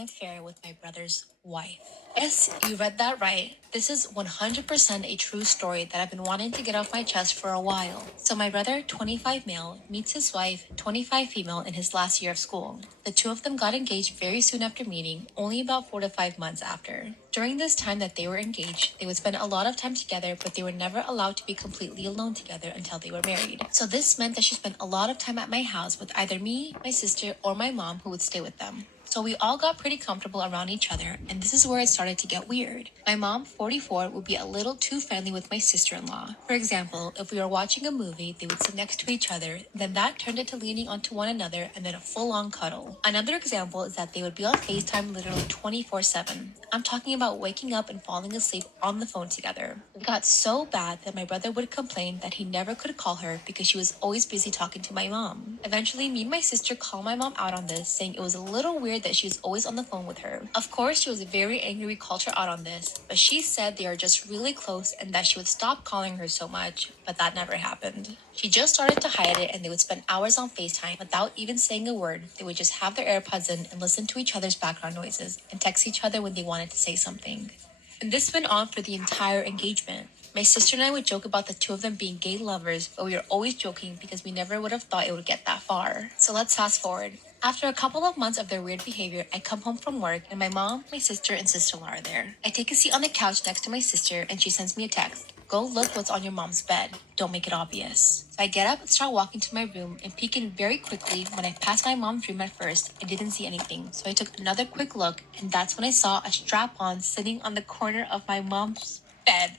an affair with my brother's wife. Yes, you read that right. This is 100% a true story that I've been wanting to get off my chest for a while. So my brother, 25 male, meets his wife, 25 female, in his last year of school. The two of them got engaged very soon after meeting, only about 4 to 5 months after. During this time that they were engaged, they would spend a lot of time together, but they were never allowed to be completely alone together until they were married. So this meant that she spent a lot of time at my house with either me, my sister, or my mom, who would stay with them. So we all got pretty comfortable around each other, and this is where it started to get weird. My mom, 44, would be a little too friendly with my sister-in-law. For example, if we were watching a movie, they would sit next to each other, then that turned into leaning onto one another and then a full-on cuddle. Another example is that they would be on FaceTime literally 24/7. I'm talking about waking up and falling asleep on the phone together. It got so bad that my brother would complain that he never could call her because she was always busy talking to my mom. Eventually, me and my sister called my mom out on this, saying it was a little weird that she was always on the phone with her. Of course, she was very angry we called her out on this, but she said they are just really close and that she would stop calling her so much, but that never happened. She just started to hide it, and they would spend hours on FaceTime without even saying a word. They would just have their AirPods in and listen to each other's background noises and text each other when they wanted to say something. And this went on for the entire engagement. My sister and I would joke about the two of them being gay lovers, but we were always joking because we never would have thought it would get that far. So let's fast forward. After a couple of months of their weird behavior, I come home from work and my mom, my sister, and sister-in-law are there. I take a seat on the couch next to my sister and she sends me a text. Go look what's on your mom's bed. Don't make it obvious. So I get up and start walking to my room and peek in very quickly. When I passed my mom's room at first, I didn't see anything. So I took another quick look, and that's when I saw a strap-on sitting on the corner of my mom's bed.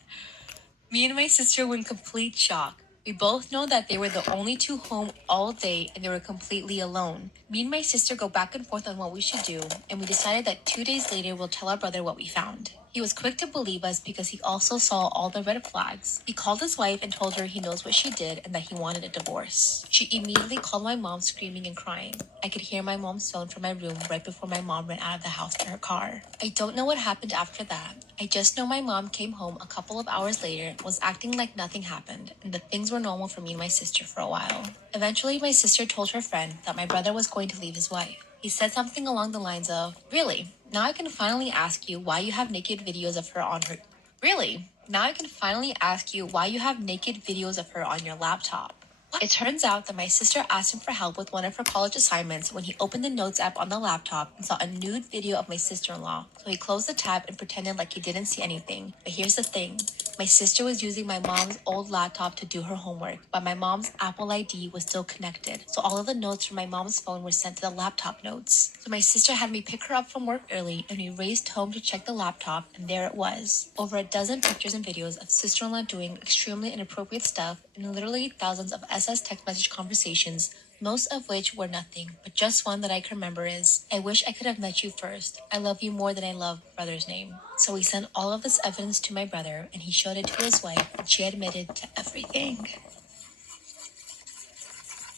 Me and my sister were in complete shock. We both know that they were the only two home all day and they were completely alone. Me and my sister go back and forth on what we should do, and we decided that 2 days later we'll tell our brother what we found. He was quick to believe us because he also saw all the red flags. He called his wife and told her he knows what she did and that he wanted a divorce. She immediately called my mom screaming and crying. I could hear my mom's phone from my room right before my mom ran out of the house to her car. I don't know what happened after that. I just know my mom came home a couple of hours later, was acting like nothing happened, and that things were normal for me and my sister for a while. Eventually, my sister told her friend that my brother was going to leave his wife. He said something along the lines of, "Really? Now I can finally ask you why you have naked videos of her on her... Really? Now I can finally ask you why you have naked videos of her on your laptop." It turns out that my sister asked him for help with one of her college assignments when he opened the Notes app on the laptop and saw a nude video of my sister-in-law. So he closed the tab and pretended like he didn't see anything. But here's the thing. My sister was using my mom's old laptop to do her homework, but my mom's Apple ID was still connected. So all of the notes from my mom's phone were sent to the laptop notes. So my sister had me pick her up from work early, and we raced home to check the laptop, and there it was. Over a dozen pictures and videos of sister-in-law doing extremely inappropriate stuff, and literally thousands of SS text message conversations, most of which were nothing, but just one that I can remember is, "I wish I could have met you first. I love you more than I love brother's name." So we sent all of this evidence to my brother, and he showed it to his wife, and she admitted to everything.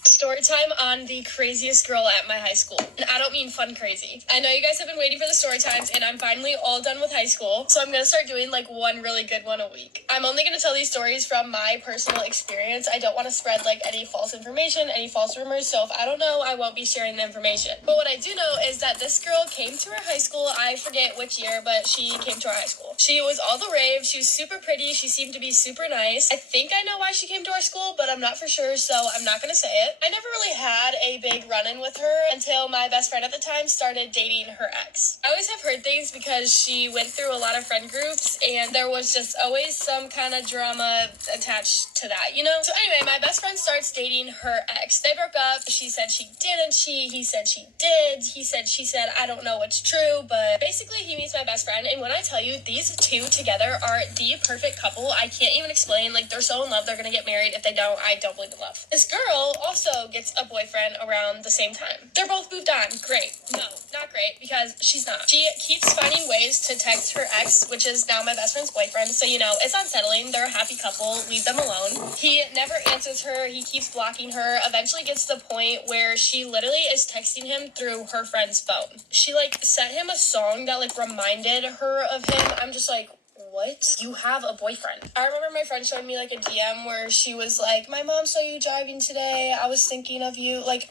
Story time on the craziest girl at my high school. And I don't mean fun crazy. I know you guys have been waiting for the story times, and I'm finally all done with high school, so I'm gonna start doing like one really good one a week. I'm only gonna tell these stories from my personal experience. I don't want to spread like any false information, any false rumors, so if I don't know, I won't be sharing the information. But what I do know is that this girl came to our high school. I forget which year, but she came to our high school. She was all the rave. She was super pretty. She seemed to be super nice. I think I know why she came to our school, but I'm not for sure, so I'm not gonna say it. I never really had a big run-in with her until my best friend at the time started dating her ex. I always have heard things because she went through a lot of friend groups, and there was just always some kind of drama attached to that, you know? So anyway, my best friend starts dating her ex. They broke up. She said she didn't cheat. He said she did. She said, I don't know what's true, but basically he meets my best friend, and when I tell you, these two together are the perfect couple. I can't even explain. Like, they're so in love. They're gonna get married. If they don't, I don't believe in love. This girl also gets a boyfriend around the same time. They're both moved on. Great. No, not great, because she's not. She keeps finding ways to text her ex, which is now my best friend's boyfriend, so you know, it's unsettling. They're a happy couple. Leave them alone. He never answers her. He keeps blocking her. Eventually gets to the point where she literally is texting him through her friend's phone. She like sent him a song that like reminded her of him. I'm just like, what? You have a boyfriend. I remember my friend showing me like a DM where she was like, my mom saw you driving today. I was thinking of you. Like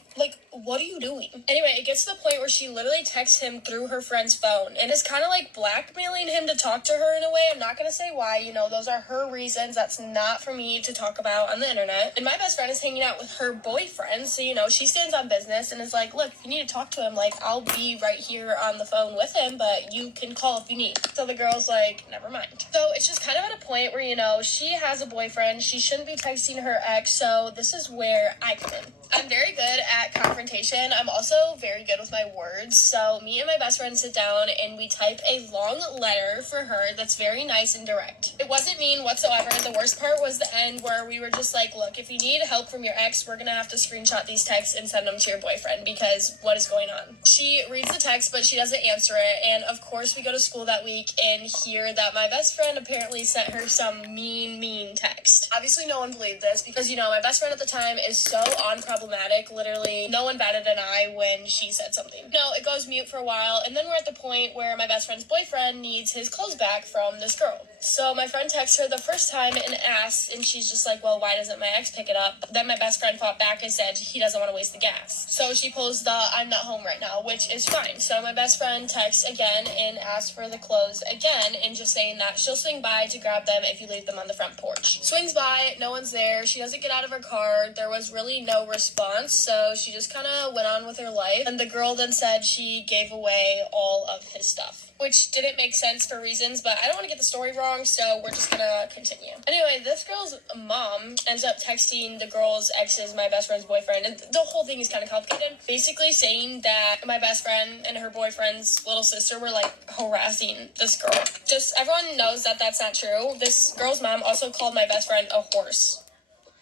what are you doing? Anyway, it gets to the point where she literally texts him through her friend's phone and is kind of like blackmailing him to talk to her in a way. I'm not going to say why, those are her reasons. That's not for me to talk about on the internet. And my best friend is hanging out with her boyfriend. So, she stands on business and is like, look, if you need to talk to him, like, I'll be right here on the phone with him, but you can call if you need. So the girl's like, never mind. So it's just kind of at a point where, she has a boyfriend. She shouldn't be texting her ex. So this is where I come in. I'm very good at confrontation. I'm also very good with my words. So me and my best friend sit down and we type a long letter for her that's very nice and direct. It wasn't mean whatsoever. The worst part was the end where we were just like, look, if you need help from your ex, we're going to have to screenshot these texts and send them to your boyfriend because what is going on? She reads the text, but she doesn't answer it. And of course, we go to school that week and hear that my best friend apparently sent her some mean text. Obviously, no one believed this because, my best friend at the time is so unproblematic. Literally, no one batted an eye when she said something. No, it goes mute for a while. And then we're at the point where my best friend's boyfriend needs his clothes back from this girl. So my friend texts her the first time and asks, and she's just like, well, why doesn't my ex pick it up? Then my best friend fought back and said he doesn't want to waste the gas. So she pulls the I'm not home right now, which is fine. So my best friend texts again and asks for the clothes again and just saying that she'll swing by to grab them if you leave them on the front porch. Swings by, no one's there. She doesn't get out of her car. There was really no response, so she just kind of went on with her life. And the girl then said she gave away all of his stuff, which didn't make sense for reasons, but I don't want to get the story wrong, so we're just gonna continue. Anyway, this girl's mom ends up texting the girl's ex's, my best friend's boyfriend, and the whole thing is kind of complicated. Basically saying that my best friend and her boyfriend's little sister were, like, harassing this girl. Just, everyone knows that that's not true. This girl's mom also called my best friend a horse.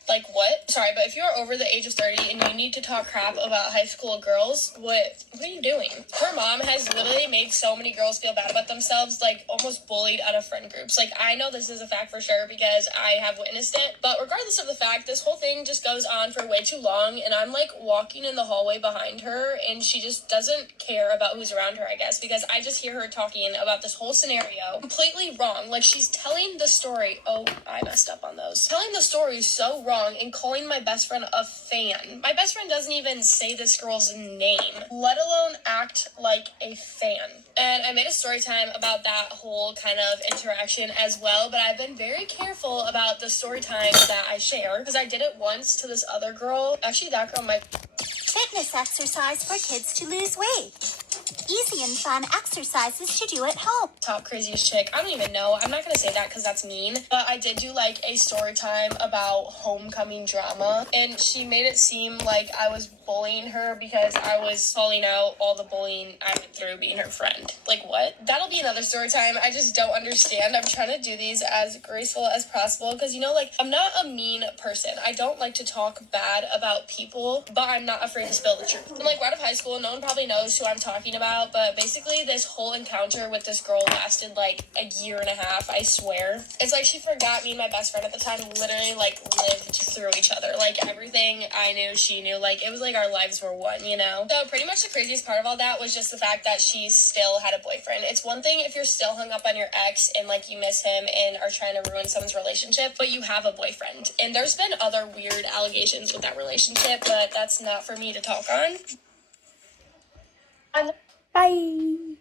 Like, what? Sorry, but if you're over the age of 30 and you need to talk crap about high school girls, what are you doing? Her mom has literally made so many girls feel bad about themselves, like, almost bullied out of friend groups. Like, I know this is a fact for sure because I have witnessed it, but regardless of the fact, this whole thing just goes on for way too long, and I'm, like, walking in the hallway behind her, and she just doesn't care about who's around her, I guess, because I just hear her talking about this whole scenario completely wrong. Like, she's telling the story. Oh, I messed up on those. Telling the story so wrong and calling my best friend a fan. My best friend doesn't even say this girl's name, let alone act like a fan. And I made a story time about that whole kind of interaction as well, but I've been very careful about the story times that I share because I did it once to this other girl. Actually, that girl might... Fitness exercise for kids to lose weight. Easy and fun exercises to do at home. Top craziest chick. I don't even know. I'm not going to say that because that's mean. But I did do like a story time about homecoming drama. And she made it seem like I was bullying her because I was calling out all the bullying I went through being her friend. Like, what? That'll be another story time. I just don't understand. I'm trying to do these as graceful as possible because, I'm not a mean person. I don't like to talk bad about people, but I'm not afraid to spill the truth. I'm like right out of high school. No one probably knows who I'm talking about, but basically this whole encounter with this girl lasted like a year and a half, I swear. It's like she forgot me and my best friend at the time literally like lived through each other. Like everything I knew, she knew. Like it was like our lives were one, So pretty much the craziest part of all that was just the fact that she still had a boyfriend. It's one thing if you're still hung up on your ex and like you miss him and are trying to ruin someone's relationship, but you have a boyfriend. And there's been other weird allegations with that relationship, but that's not for me to talk on. Bye.